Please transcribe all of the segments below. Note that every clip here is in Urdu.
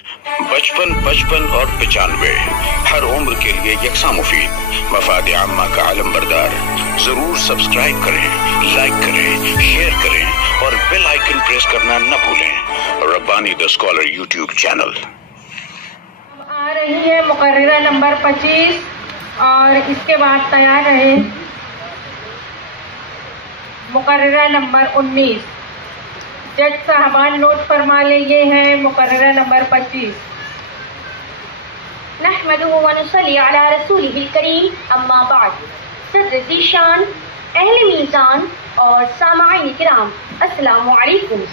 55 55 اور 95 ہر عمر کے لیے یکساں مفید، مفاد عامہ کا علم بردار۔ ضرور سبسکرائب کریں، لائک کریں، شیئر کریں اور بیل آئیکن پریس کرنا نہ بھولیں۔ Rabbani the scholar YouTube channel آ رہی ہے مقررہ نمبر 25 اور اس کے بعد تیار رہے مقررہ نمبر 19۔ جج صاحبان نوٹ فرما لیں، یہ ہے مقررہ نمبر 25۔ نحمدہ ونصلی علی رسولہ الکریم، اما بعد۔ صدر ذیشان، اہل میزان اور سامعین کرام، السلام علیکم۔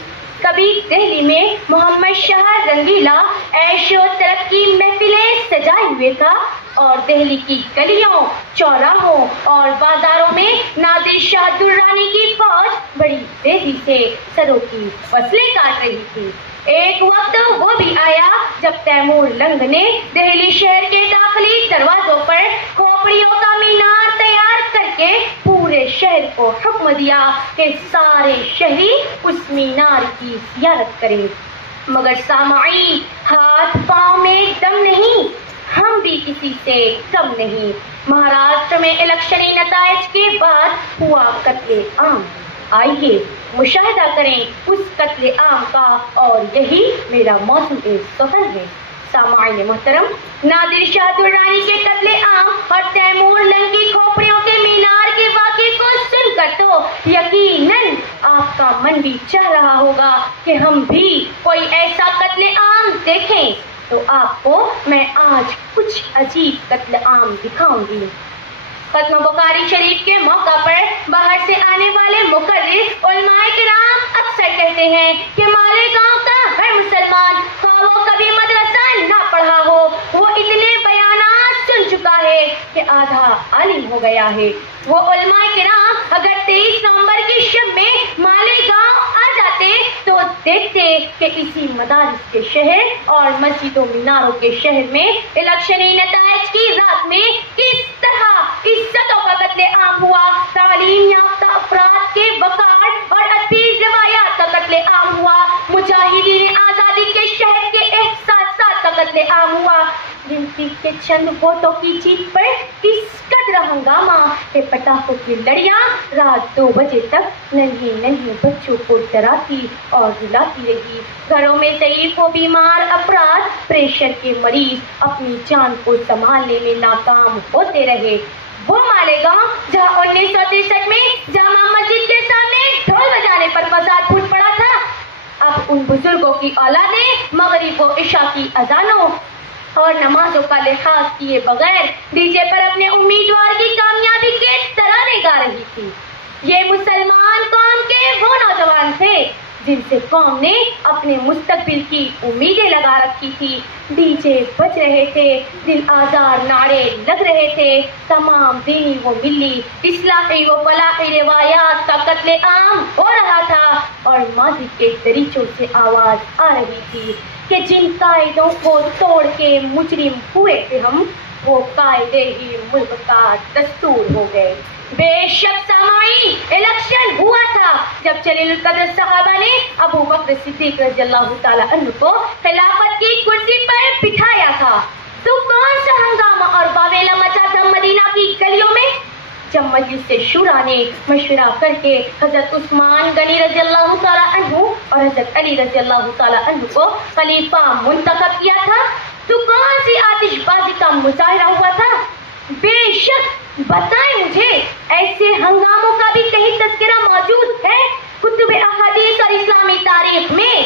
کبھی دہلی میں محمد شاہ رنگیلا عیش و ترقی محفلیں سجائے ہوئے تھا اور دہلی کی گلیوں، چوراہوں اور بازاروں میں نادر شاہ درانی کی فوج بڑی تیزی سے سروں کی فصلیں کاٹ رہی تھی۔ ایک وقت وہ بھی آیا جب تیمور لنگ نے دہلی شہر کے داخلی دروازوں پر کھوپڑیوں کا مینار تیار کر کے پورے شہر کو حکم دیا کہ سارے شہری اس مینار کی زیارت کریں۔ مگر سامعین، ہاتھ پاؤں میں دم نہیں، ہم بھی کسی سے کم نہیں۔ مہاراشٹر میں الیکشنی نتائج کے بعد ہوا قتل عام، آئیے مشاہدہ کریں اس قتل عام کا، اور یہی میرا موضوع سخن ہے۔ سامعین محترم، نادر شاہ درانی کے قتل عام اور تیمور لنگ کی کھوپڑیوں کے مینار کے واقعے کو سن کر تو یقیناً آپ کا من بھی چاہ رہا ہوگا کہ ہم بھی کوئی ایسا قتل عام دیکھیں، تو آپ کو میں آج کچھ عجیب قتل عام دکھاؤں گی۔ ختم بخاری شریف کے موقع پر باہر سے آنے والے مقرر علماء کرام اکثر کہتے ہیں کہ مالیگاؤں کا ہر مسلمان، خواہ وہ کبھی مدرسہ نہ پڑھا ہو، وہ اتنے بیانات سن چکا ہے کہ آدھا عالم ہو گیا ہے۔ وہ علماء کرام اگر 23 نومبر کی شب میں مالیگاؤں آ جاتے تو دیکھتے کہ اسی مدارس کے شہر اور مسجد و میناروں کے شہر میں الیکشنی نتائج کی رات میں کس طرح عزتوں کا قتل عام ہوا، تعلیم یافتہ افراد کے وقار اور ادبی روایات کا قتل عام ہوا، مجاہدین آزادی کے شہر کے احساسات کا قتل عام ہوا، گنتی کے چند ووٹوں کی جیت پر کس قدر ہنگامہ کہ پٹاخوں کی لڑیاں رات 2 بجے تک ننھے بچوں کو ڈراتی اور رلاتی رہی۔ گھروں میں ضعیف و بیمار افراد، پریشر کے مریض اپنی جان کو سنبھالنے میں ناکام ہوتے رہے۔ وہ مالیگاؤں جہاں 1963 میں جامع مسجد کے سامنے ڈھول بجانے پر فساد پھوٹ پڑا تھا، اب ان بزرگوں کی اولادیں مغرب و عشاء کی اذانوں اور نمازوں کا لحاظ کیے بغیر ڈی جے پر اپنے امیدوار کی کامیابی کے ترانے گا رہی تھی۔ یہ مسلمان قوم کے وہ نوجوان تھے جن سے قوم نے اپنے مستقبل کی امیدیں لگا رکھی تھی۔ ڈی جے بج رہے تھے، دل آزار نعرے لگ رہے تھے، تمام دینی و ملی، اصلاحی و فلاحی روایات کا قتل عام ہو رہا تھا، اور ماضی کے دریچوں سے آواز آ رہی تھی کہ جن قاعدوں کو توڑ کے مجرم ہوئے تھے ہم، وہ قاعدے ہی ملک کا دستور ہو گئے۔ بے شک سامعین، الیکشن ہوا تھا جب جلیل القدر صحابہ نے ابو بکر صدیق رضی اللہ تعالیٰ عنہ کو خلافت کی کرسی پر بٹھایا تھا، تو کون سا ہنگامہ اور واویلا مچا تھا مدینہ کی گلیوں میں، جب مجلس شورا نے مشورہ کر کے حضرت عثمان غنی رضی اللہ تعالیٰ عنہ اور حضرت علی رضی اللہ تعالیٰ عنہ کو خلیفہ منتخب کیا تھا، تو کون سی آتش بازی کا مظاہرہ ہوا تھا۔ بے شک بتائیں مجھے، ایسے ہنگاموں کا بھی کہیں تذکرہ موجود ہے کتب احادیث اور اسلامی تاریخ میں؟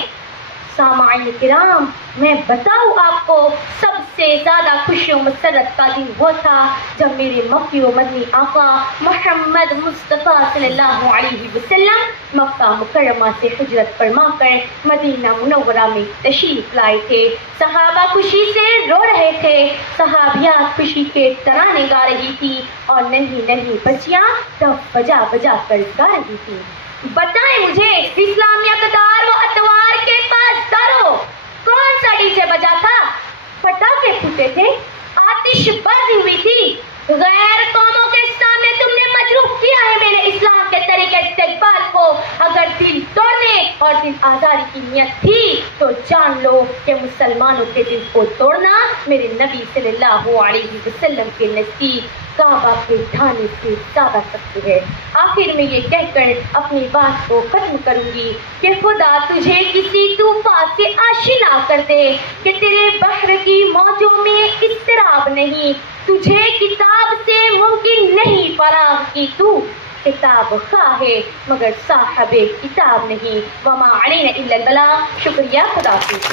سامعین کرام، میں بتاؤں آپ کو، سب سے زیادہ خوشی و مسرت کا دن وہ تھا جب میرے مکی و مدنی آقا محمد مصطفیٰ صلی اللہ علیہ وسلم مکہ مکرمہ سے ہجرت فرما کر مدینہ منورہ میں تشریف لائے تھے۔ صحابہ خوشی سے رو رہے تھے، صحابیات خوشی کے ترانے گا رہی تھی، اور ننھی بچیاں تف بجا بجا کر گا رہی تھی۔ بتائیں مجھے، اسلامی اقدار و اتوار کے پاس دارو کون سا ڈی جے بجا تھا؟ پٹاخے پھوٹے تھے، آتش بازی ہوئی تھی، غیر قوموں کے سامنے تم نے مجروح کیا ہے میں نے اسلام کے طریقے استقبال کو. اگر دل توڑنے اور دل آزاری کی نیت تھی تو جان لو کہ مسلمانوں کے دل کو توڑنا میرے نبی صلی اللہ علیہ وسلم کے نزدیک کعبہ کے ڈھانے سے زیادہ سخت ہے. آخر میں یہ کہہ کر اپنی بات کو ختم کروں گی کہ خدا تجھے کسی طوفان سے آشنا کر دے کہ تیرے بحر کی موجوں میں اضطراب نہیں. تجھے کتاب سے ممکن نہیں فراغ کی تو کتاب خواہ ہے مگر صاحب کتاب نہیں. وما علینا الا البلاغ. شکریہ. خدا حافظ.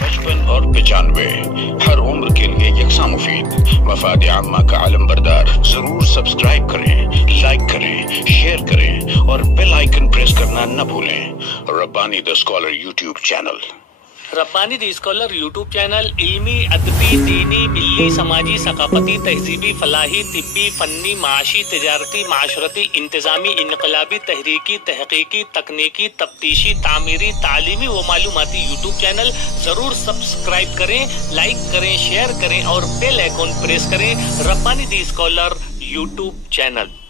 55 اور 95 ہر عمر کے لیے یکساں مفید. مفاد عامہ کا عالم بردار. ضرور سبسکرائب کریں، لائک کریں، شیئر کریں اور بیل آئیکن پریس کرنا نہ بھولیں. Rabbani the scholar YouTube channel. Rabbani the scholar YouTube channel علمی، ادبی، دینی، ملی، سماجی، ثقافتی، تہذیبی، فلاحی، طبی، فنی، معاشی، تجارتی، معاشرتی، انتظامی، انقلابی، تحریکی، تحقیقی، تکنیکی، تفتیشی، تعمیری، تعلیمی و معلوماتی یوٹیوب چینل. ضرور سبسکرائب کریں، لائک کریں، شیئر کریں اور بیل آئیکن پریس کریں. ربانی دی اسکالر یوٹیوب چینل.